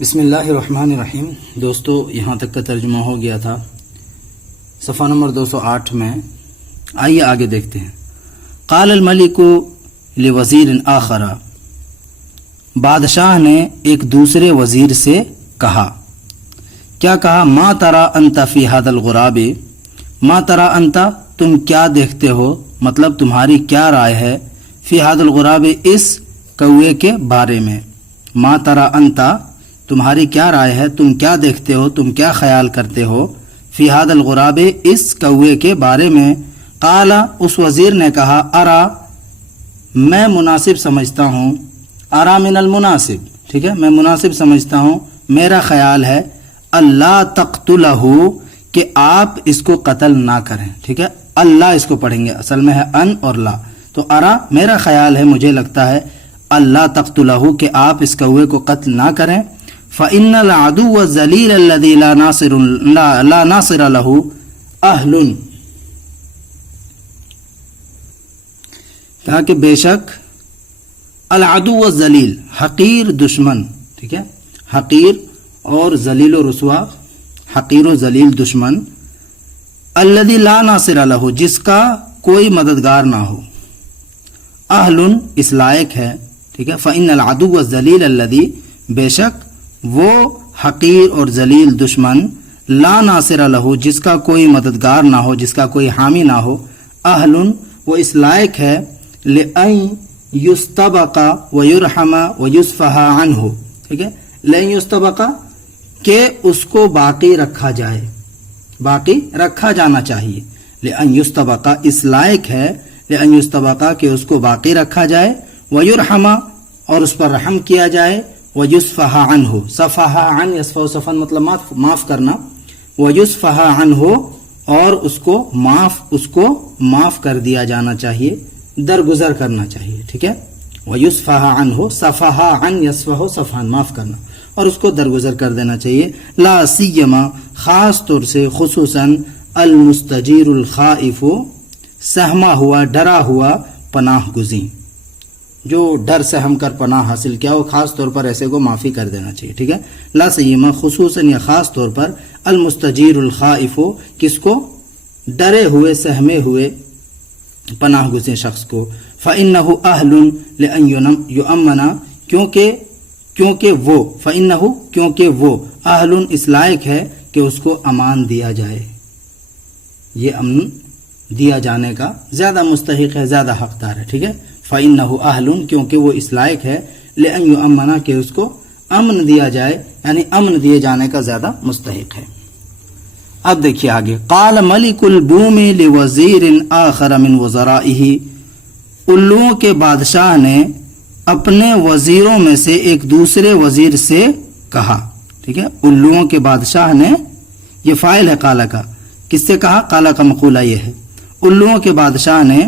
بسم اللہ الرحمن الرحیم۔ دوستو یہاں تک کا ترجمہ ہو گیا تھا صفحہ نمبر 208 میں۔ آئیے آگے دیکھتے ہیں۔ قال الملک لوزیر آخر، بادشاہ نے ایک دوسرے وزیر سے کہا، کیا کہا؟ ما ترى انت فی هذا الغراب، ما ترى انت، تم کیا دیکھتے ہو، مطلب تمہاری کیا رائے ہے، فی هذا الغراب، اس کوے کے بارے میں۔ ما ترى انت، تمہاری کیا رائے ہے، تم کیا دیکھتے ہو، تم کیا خیال کرتے ہو، فی هذا الغراب، اس کوے کے بارے میں۔ قال، اس وزیر نے کہا، ارا، میں مناسب سمجھتا ہوں، ارا من المناسب، ٹھیک ہے، میں مناسب سمجھتا ہوں، میرا خیال ہے، اللہ تقتلہ، کہ آپ اس کو قتل نہ کریں، ٹھیک ہے، اللہ اس کو پڑھیں گے، اصل میں ہے ان اور لا، تو ارا میرا خیال ہے، مجھے لگتا ہے، اللہ تقتلہ، کہ آپ اس کوے کو قتل نہ کریں۔ فإن العدو الذلیل الذی لا ناصر له اہل، کہا کہ بے شک العدو الذلیل، حقیر دشمن، ٹھیک ہے، حقیر اور ذلیل و رسوا، حقیر و ذلیل دشمن، الذی لا ناصر له، جس کا کوئی مددگار نہ ہو، اہل، اس لائق ہے، ٹھیک ہے۔ فإن العدو الذلیل الذی، بے شک وہ حقیر اور ذلیل دشمن، لا ناصر له، جس کا کوئی مددگار نہ ہو، جس کا کوئی حامی نہ ہو، اہل، وہ اس لائق ہے، لئن یستبق ویرحم ویصفح عنہ، ٹھیک ہے، لئن یستبق، کہ اس کو باقی رکھا جائے، باقی رکھا جانا چاہیے، لئن یستبق، اس لائق ہے، لئن یستبق، کہ اس کو باقی رکھا جائے، ویرحم، اور اس پر رحم کیا جائے، وَيُصْفَحَ عَنْهُ، صفحہ عن، یصفح صفحا مطلب معاف کرنا، وَيُصْفَحَ عَنْهُ، اور اس کو معاف کر دیا جانا چاہیے، درگزر کرنا چاہیے، ٹھیک ہے، وَيُصْفَحَ عَنْهُ، صفحہ عن یصفح صفحا، معاف کرنا، اور اس کو درگزر کر دینا چاہیے، لا سیما، خاص طور سے، خصوصاً، المستجیر الخائف، سہما ہوا، ڈرا ہوا، پناہ گزین، جو ڈر سے ہم کر پناہ حاصل کیا، وہ خاص طور پر ایسے کو معافی کر دینا چاہیے، ٹھیک ہے۔ لا سیما، خصوصاً یا خاص طور پر، المستجیر الخائف، کس کو؟ ڈرے ہوئے، سہمے ہوئے، پناہ گزین شخص کو، فإنہ اہل لأن یؤمن، کیونکہ وہ، فإنہ، کیونکہ وہ، اہل، اس لائق ہے کہ اس کو امان دیا جائے، یہ امن دیا جانے کا زیادہ مستحق ہے، زیادہ حقدار ہے، ٹھیک ہے۔ فَإِنَّهُ أَهْلٌ، کیونکہ وہ اس لائق ہے، لِأَن يُؤَمَّنَ، کہ اس کو امن دیا جائے، یعنی امن دیے جانے کا زیادہ مستحق ہے۔ اب دیکھیے آگے، قال ملک البوم لوزیر آخر من وزرائه، الوؤں کے بادشاہ نے اپنے وزیروں میں سے ایک دوسرے وزیر سے کہا، ٹھیک ہے، الوؤں کے بادشاہ نے، یہ فاعل ہے قال کا، کس سے کہا؟ قال کا مقولہ یہ ہے، الوؤں کے بادشاہ نے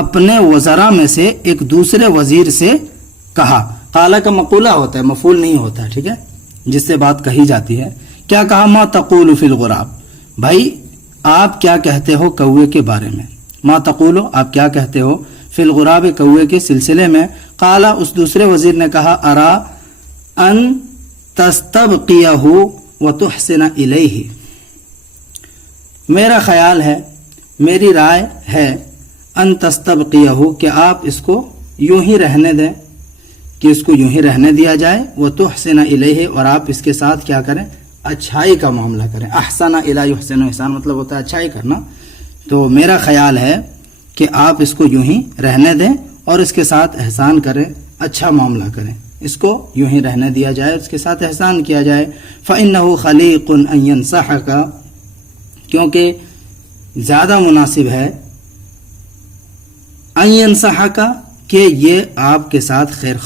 اپنے وزراء میں سے ایک دوسرے وزیر سے کہا، قال کا مقولہ ہوتا ہے، مفعول نہیں ہوتا ہے، ٹھیک ہے، جس سے بات کہی جاتی ہے۔ کیا کہا؟ ما تقول فی الغراب، بھائی آپ کیا کہتے ہو کوے کے بارے میں، ما تقول، آپ کیا کہتے ہو، فی الغراب، کوے کے سلسلے میں۔ قال، اس دوسرے وزیر نے کہا، ارا ان تستبقیہ وتحسن الیہ، میرا خیال ہے، میری رائے ہے، ان تستبقیہ، کہ آپ اس کو یوں ہی رہنے دیں، کہ اس کو یوں ہی رہنے دیا جائے، وتحسن الیہ، اور آپ اس کے ساتھ کیا کریں؟ اچھائی کا معاملہ کریں، احسن الی یحسن، احسان مطلب ہوتا ہے اچھائی کرنا، تو میرا خیال ہے کہ آپ اس کو یوں ہی رہنے دیں اور اس کے ساتھ احسان کریں، اچھا معاملہ کریں، اس کو یوں ہی رہنے دیا جائے، اس کے ساتھ احسان کیا جائے۔ فإنہ خلیق ان ینصحک، کیونکہ زیادہ مناسب ہے، ان ینصحک، کہ یہ آپ کے ساتھ خیر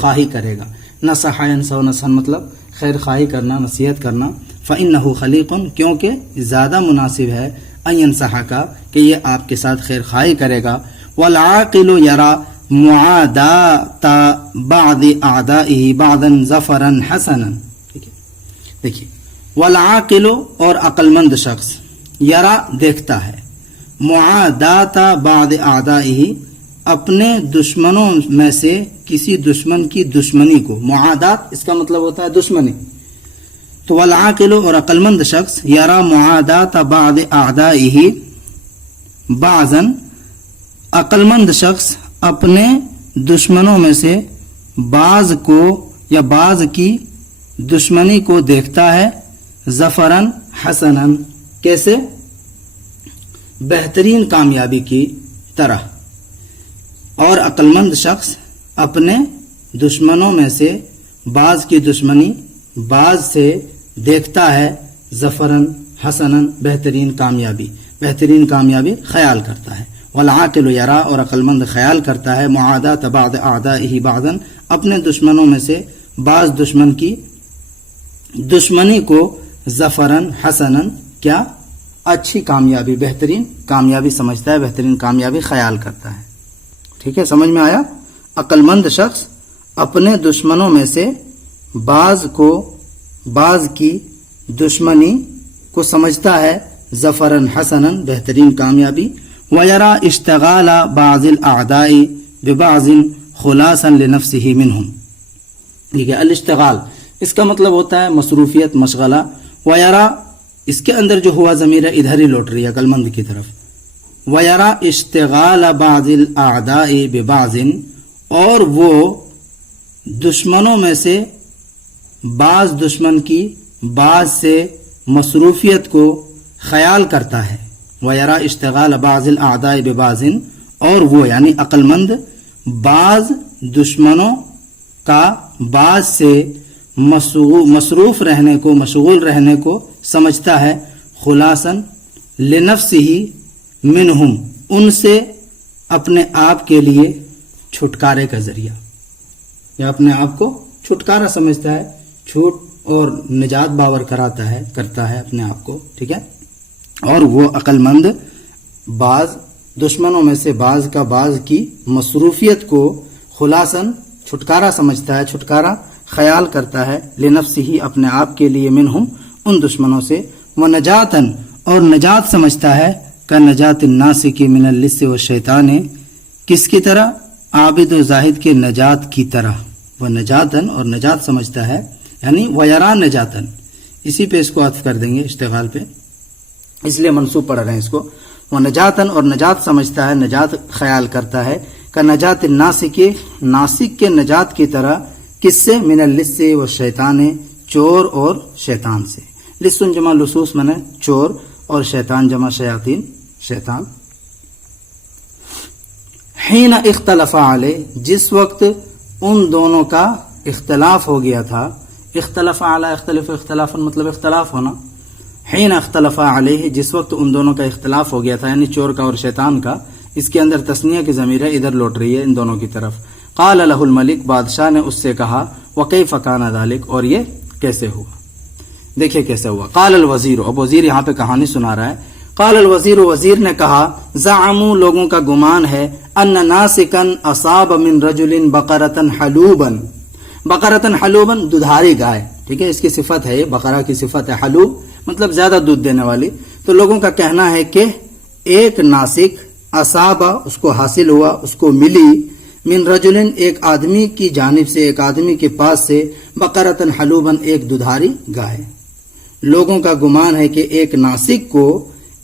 خواہی کرے گا، نصح ینصح، نصح مطلب خیر خواہی کرنا، نصیحت کرنا، فإنہ خلیق، کیونکہ زیادہ مناسب ہے، ان ینصحک، کہ یہ آپ کے ساتھ خیر خواہی کرے گا، والعاقل یرا معادات بعض اعدائه بعضا ظفرا حسنا، دیکھیے، والعاقل، اور عقل مند شخص، یرا، دیکھتا ہے، معادات بعض اعدائه، اپنے دشمنوں میں سے کسی دشمن کی دشمنی کو، معادات اس کا مطلب ہوتا ہے دشمنی، تو والعاقل اور عقل مند شخص یرا معادات بعض اعدائه بعضا، عقل مند شخص اپنے دشمنوں میں سے بعض کو یا بعض کی دشمنی کو دیکھتا ہے ظفرن حسنن، کیسے؟ بہترین کامیابی کی طرح. اور عقل مند شخص اپنے دشمنوں میں سے بعض کی دشمنی بعض سے دیکھتا ہے ظفرن حسنن، بہترین کامیابی خیال کرتا ہے. والعاقل یرا اور عقل مند خیال کرتا ہے معادات بعض اعدائه بعضا، اپنے دشمنوں میں سے بعض دشمن کی دشمنی کو ظفرن حسنن، کیا؟ اچھی کامیابی، بہترین کامیابی سمجھتا ہے، بہترین کامیابی خیال کرتا ہے. ٹھیک ہے، سمجھ میں آیا؟ عقل مند شخص اپنے دشمنوں میں سے بعض کی دشمنی کو سمجھتا ہے ظفرن حسنن، بہترین کامیابی. ویرا اشتغال بعض الاعداء ببعض خلاصا لنفسه منهم. ٹھیک ہے، الاشتغال اس کا مطلب ہوتا ہے مصروفیت، مشغلہ. ویرا اس کے اندر جو ہوا ضمیر ادھر ہی لوٹ رہی ہے عقل مند کی طرف. ویرا اشتغال بعض الاعداء ببعض، اور وہ دشمنوں میں سے بعض دشمن کی بعض سے مصروفیت کو خیال کرتا ہے. ویرا اشتغال بعض الاعداء ببعض، اور وہ یعنی عقل مند بعض دشمنوں کا بعض سے مصروف رہنے کو، مشغول رہنے کو سمجھتا ہے خلاصاً لنفسہ منہم، ان سے اپنے آپ کے لیے چھٹکارے کا ذریعہ، یا اپنے آپ کو چھٹکارا سمجھتا ہے، چھوٹ اور نجات باور کرتا ہے اپنے آپ کو. ٹھیک ہے، اور وہ عقل مند بعض دشمنوں میں سے بعض کا بعض کی مصروفیت کو خلاصاً چھٹکارا سمجھتا ہے، چھٹکارا خیال کرتا ہے لنفسہ اپنے آپ کے لیے منہم ان دشمنوں سے. ونجاتن اور نجات سمجھتا ہے کا نجات الناسک من اللص والشیطان، کس کی طرح؟ عابد و زاہد کے نجات کی طرح. وہ نجاتن اور نجات سمجھتا ہے یعنی ویرا نجاتن، اسی پہ اس کو عطف کر دیں گے اشتغال پہ، اس لیے منصوب پڑھ رہے ہیں اس کو. وہ نجاتن اور نجات سمجھتا ہے، نجات خیال کرتا ہے کا نجات الناسک، ناسک کے نجات کی طرح. کس سے؟ من اللص والشیطان، چور اور شیطان سے. لص جمع لصوص معنی چور، اور شیطان جمع شیاطین، شیطان. حین اختلف علیہ، جس وقت ان دونوں کا اختلاف ہو گیا تھا. اختلف علی، اختلف اختلافا مطلب اختلاف ہونا. حین اختلف علیہ، جس وقت ان دونوں کا اختلاف ہو گیا تھا، یعنی چور کا اور شیطان کا. اس کے اندر تثنیہ کی ضمیر ہے، ادھر لوٹ رہی ہے ان دونوں کی طرف. قال لہ الملک، بادشاہ نے اس سے کہا وکیف کان ذلک، اور یہ کیسے ہوا؟ دیکھیں کیسے ہوا. قال الوزیر، اب وزیر یہاں پہ کہانی سنا رہا ہے. قال الوزیر، وزیر نے کہا زعموا، لوگوں کا گمان ہے، ان ناسکا اصاب من رجل بقرۃ حلوبا. بقرۃ حلوبا دودھاری گائے. ٹھیک ہے، اس کی صفت ہے، یہ بقرہ کی صفت ہے. حلوب مطلب زیادہ دودھ دینے والی. تو لوگوں کا کہنا ہے کہ ایک ناسک اصابہ، اس کو حاصل ہوا، اس کو ملی، من رجل، ایک آدمی کی جانب سے، ایک آدمی کے پاس سے، بقرۃ حلوبا، ایک دودھاری گائے. لوگوں کا گمان ہے کہ ایک ناسک کو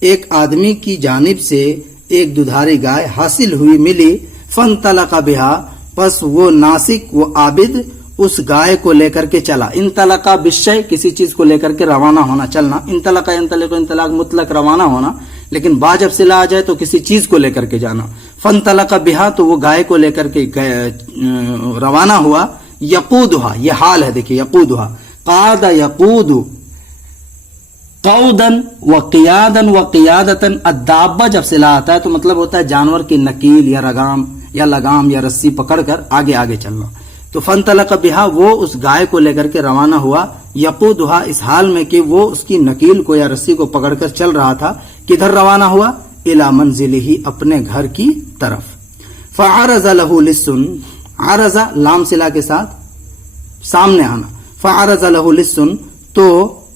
ایک آدمی کی جانب سے ایک دودھاری گائے حاصل ہوئی، ملی. فانطلق بہا، پس وہ ناسک، وہ عابد اس گائے کو لے کر کے چلا. انطلق بالشیء، کسی چیز کو لے کر کے روانہ ہونا، چلنا. انطلق ینطلق، انطلاق مطلق روانہ ہونا، لیکن با جب صلہ آ جائے تو کسی چیز کو لے کر کے جانا. فانطلق بہا، تو وہ گائے کو لے کر کے روانہ ہوا. یقودها، یہ حال ہے، دیکھیے یقودها، قاد یقود قودا وقیادا وقیادتا. الدابہ جب صلہ آتا ہے تو مطلب ہوتا ہے جانور کی نکیل یا لگام یا رسی پکڑ کر آگے آگے چلنا. تو فانطلق بہا، وہ اس گائے کو لے کر کے روانہ ہوا. یقودها، اس حال میں کہ وہ اس کی نکیل کو یا رسی کو پکڑ کر چل رہا تھا. کدھر روانہ ہوا؟ الی منزلہ، اپنے گھر کی طرف. فعرض له لص، عرض لام صلہ کے ساتھ سامنے آنا. فعرض له لص، تو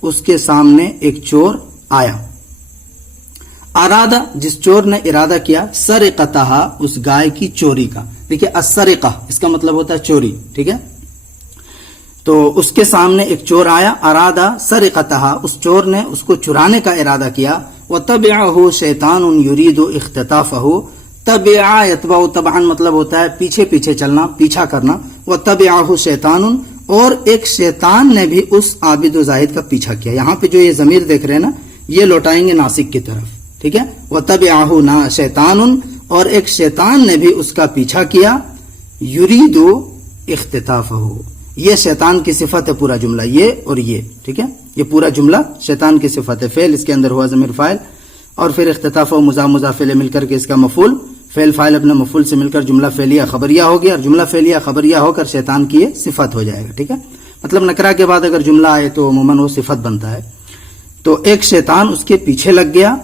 اس کے سامنے ایک چور آیا. ارادہ جس چور نے ارادہ کیا سرقتہا اس گائے کی چوری کا. دیکھیے السرقہ اس کا مطلب ہوتا ہے چوری. ٹھیک ہے, تو اس کے سامنے ایک چور آیا. ارادہ سرقتہا اس چور نے اس کو چرانے کا ارادہ کیا. وتبعہ شیطان یرید اختطافہ. تبع یتبع تبعا مطلب ہوتا ہے پیچھے پیچھے چلنا, پیچھا کرنا. وتبعہ شیطان اور ایک شیطان نے بھی اس عابد و زاہد کا پیچھا کیا. یہاں پہ جو یہ ضمیر دیکھ رہے ہیں نا یہ لوٹائیں گے ناسک کی طرف. ٹھیک ہے, وتبعہ شیطان اور ایک شیطان نے بھی اس کا پیچھا کیا. یرید اختطافہ یہ شیطان کی صفت ہے پورا جملہ, یہ اور یہ. ٹھیک ہے, یہ پورا جملہ شیطان کی صفت ہے. فعل اس کے اندر ہوا ضمیر فاعل اور پھر اختطاف و مضاف مضاف الیہ مل کر کے اس کا مفعول, فعل فاعل اپنے مفعول سے مل کر جملہ فعلیہ خبریہ ہو گیا اور جملہ فعلیہ خبریہ ہو کر شیطان کی یہ صفت ہو جائے گا. ٹھیک ہے, مطلب نکرہ کے بعد اگر جملہ آئے تو عموماً وہ صفت بنتا ہے. تو ایک شیطان اس کے پیچھے لگ گیا.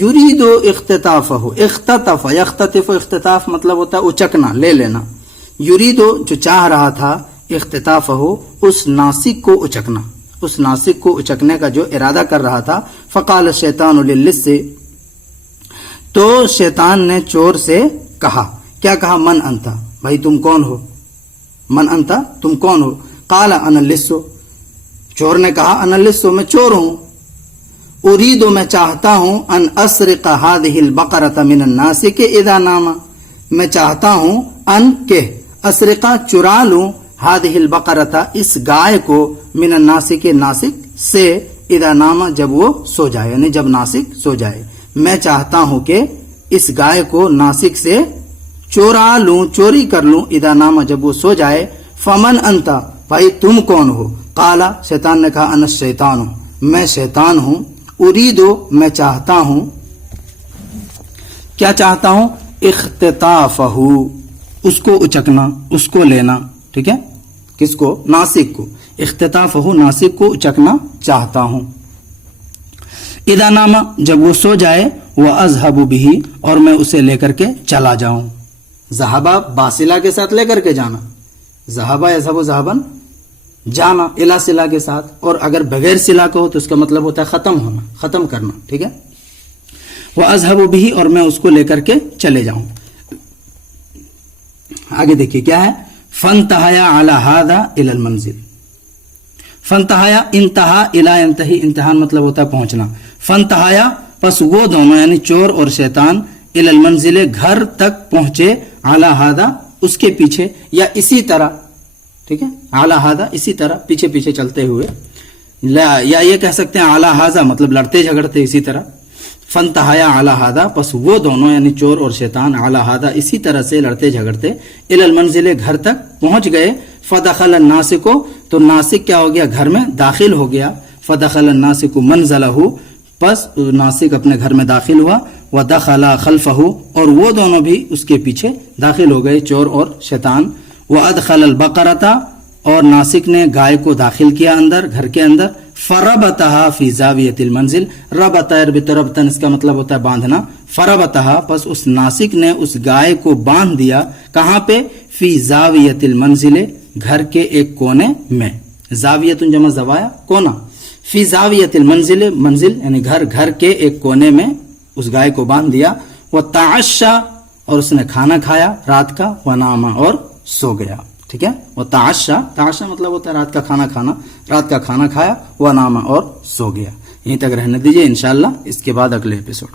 یرید اختطافہ اختطف یختطف اختطاف مطلب ہوتا ہے اچکنا, لے لینا. یرید جو چاہ رہا تھا اختطافہ اس ناسک کو اچکنا, اس ناسک کو اچکنے کا جو ارادہ کر رہا تھا. فقال الشیطان للص تو شیطان نے چور سے کہا, کیا کہا؟ من انت بھائی تم کون ہو, من انت تم کون ہو. قال انا اللص چور نے کہا انا اللص میں چور ہوں. اريد میں چاہتا ہوں ان اسرق هذه البقرة من الناسك اذا نام میں چاہتا ہوں ان کہ اسرقہ چرا لوں هذه البقرة اس گائے کو من الناسك ناسک سے اذا نام جب وہ سو جائے, یعنی جب ناسک سو جائے. میں چاہتا ہوں کہ اس گائے کو ناسک سے چورا لوں, چوری کر لوں اذا نام جب وہ سو جائے. فمن انت بھائی تم کون ہو. قال شیطان نے کہا انا الشیطان میں شیطان ہوں. اریدو میں چاہتا ہوں, کیا چاہتا ہوں؟ اختطافہ اس کو اچکنا, اس کو لینا. ٹھیک ہے, کس کو؟ ناسک کو. اختطافہ ناسک کو اچکنا چاہتا ہوں. اذا نام جب وہ سو جائے. واذهب به اور میں اسے لے کر کے چلا جاؤں. ذهبا باصلہ کے ساتھ لے کر کے جانا, ذهبا يذهب ذهبا جانا الا صلہ کے ساتھ, اور اگر بغیر صلہ کا ہو تو اس کا مطلب ہوتا ہے ختم ہونا, ختم کرنا. ٹھیک ہے, واذهب به اور میں اس کو لے کر کے چلے جاؤں. آگے دیکھیے کیا ہے. فانتهى على هذا الى المنزل. فانتهى انتہا الى ينتهي, انتہا مطلب ہوتا ہے پہنچنا. فانتهى پس وہ دونوں یعنی چور اور شیطان الى المنزل گھر تک پہنچے. على هذا اس کے پیچھے یا اسی طرح. ٹھیک ہے, اعلی ہاذا اسی طرح پیچھے پیچھے چلتے ہوئے, یا یہ کہہ سکتے ہیں اعلی ہاذا مطلب لڑتے جھگڑتے اسی طرح. فانتہایا اعلی ہاذا پس وہ دونوں یعنی چور اور شیطان اعلی ہاذا اسی طرح سے لڑتے جھگڑتے الی المنزل گھر تک پہنچ گئے. فدخل الناسک تو ناسک کیا ہو گیا؟ گھر میں داخل ہو گیا. فدخل الناسک منزلہ پس ناسک اپنے گھر میں داخل ہوا. ودخل خلفہ اور وہ دونوں بھی اس کے پیچھے داخل ہو گئے, چور اور شیطان. وادخل البقرۃ اور ناسک نے گائے کو داخل کیا اندر, گھر کے اندر. فربتها فی زاویۃ المنزل. ربط یربط ربطن اس کا مطلب ہوتا ہے باندھنا. فربتها پس اس ناسک نے اس گائے کو باندھ دیا. کہاں پہ؟ فی زاویۃ المنزل گھر کے ایک کونے میں. زاویۃ جمع زوایا, کونا. فی زاویۃ المنزل منزل یعنی گھر, گھر کے ایک کونے میں اس گائے کو باندھ دیا. وتعشى اور اس نے کھانا کھایا رات کا. ونام اور سو گیا. ٹھیک ہے, وہ تعشى مطلب ہوتا ہے رات کا کھانا کھانا, رات کا کھانا کھایا. ونام اور سو گیا. یہیں تک رہنے دیجیے, انشاءاللہ اس کے بعد اگلے ایپیسوڈ